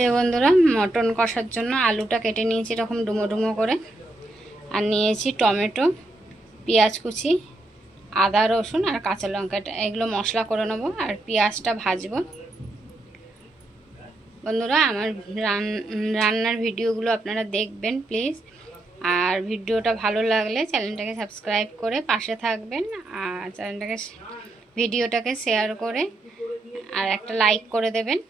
এই বন্ধুরা, মটন কষার জন্য আলুটা কেটে নিয়েছি এরকম ডুমো ডুমো করে, আর নিয়েছি টমেটো, পেঁয়াজ কুচি, আদা রসুন আর কাঁচা লঙ্কাটা, এগুলো মশলা করে নেবো আর পেঁয়াজটা ভাজবো। বন্ধুরা, আমার রান্নার ভিডিওগুলো আপনারা দেখবেন প্লিজ, আর ভিডিওটা ভালো লাগলে চ্যানেলটাকে সাবস্ক্রাইব করে পাশে থাকবেন, আর ভিডিওটাকে শেয়ার করে আর একটা লাইক করে দেবেন।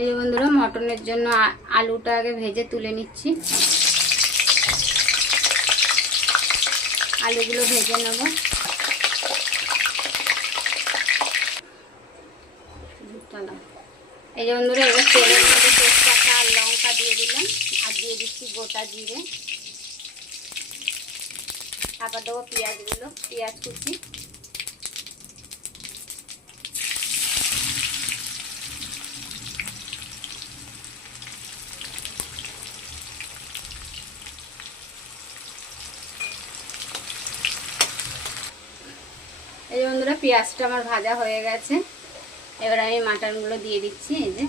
এই যে বন্ধুরা, মটনের জন্য আলুটা আগে ভেজে তুলে নিচ্ছি। আলুগুলো ভেজে নেব। এই যে বন্ধুরা, এবার তেলের মধ্যে তেজপাতা আর লঙ্কা দিয়ে দিলাম, আর দিয়ে দিচ্ছি গোটা জিরে। তারপর দেবো পেঁয়াজগুলো, পেঁয়াজ কুচি। এই যে বন্ধুরা, পেঁয়াজটা আমার ভাজা হয়ে গেছে। এবার আমি মাটনগুলো দিয়ে দিচ্ছি। এই যে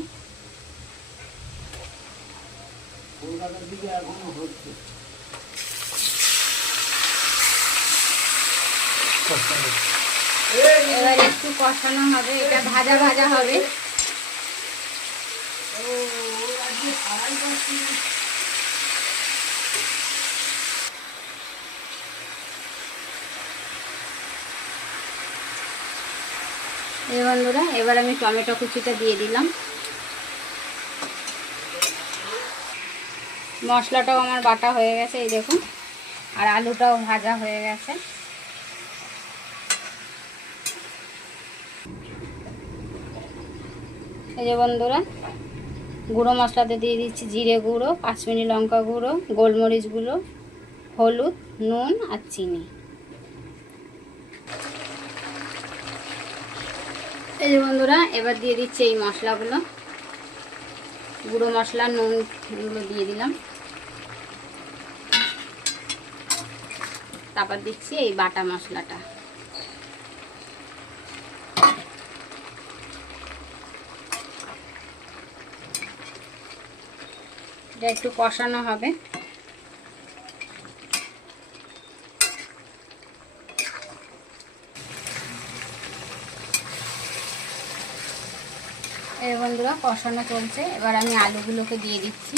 এবার একটু কষানো হবে, এটা ভাজা ভাজা হবে। এই বন্ধুরা, এবার আমি টমেটো কুচিটা দিয়ে দিলাম। মশলাটাও আমার বাটা হয়ে গেছে, এই দেখুন, আর আলুটাও ভাজা হয়ে গেছে। এই যে বন্ধুরা, গুঁড়ো মশলাতে দিয়ে দিচ্ছি জিরে গুঁড়ো, কাশ্মীরি লঙ্কা গুঁড়ো, গোলমরিচ গুঁড়ো, হলুদ, নুন আর চিনি। এই যে বন্ধুরা, এবার দিয়ে দিচ্ছি এই মশলাগুলো, গুঁড়ো মশলা, নুন, এগুলো দিয়ে দিলাম। তারপর দিচ্ছি এই বাটা মশলাটা। এটা একটু কষানো হবে। এই বন্ধুরা, কষানো চলছে। এবার আমি আলুগুলোকে দিয়ে দিচ্ছি।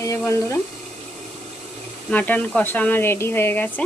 এই যে বন্ধুরা, মাটন কষা আমার রেডি হয়ে গেছে।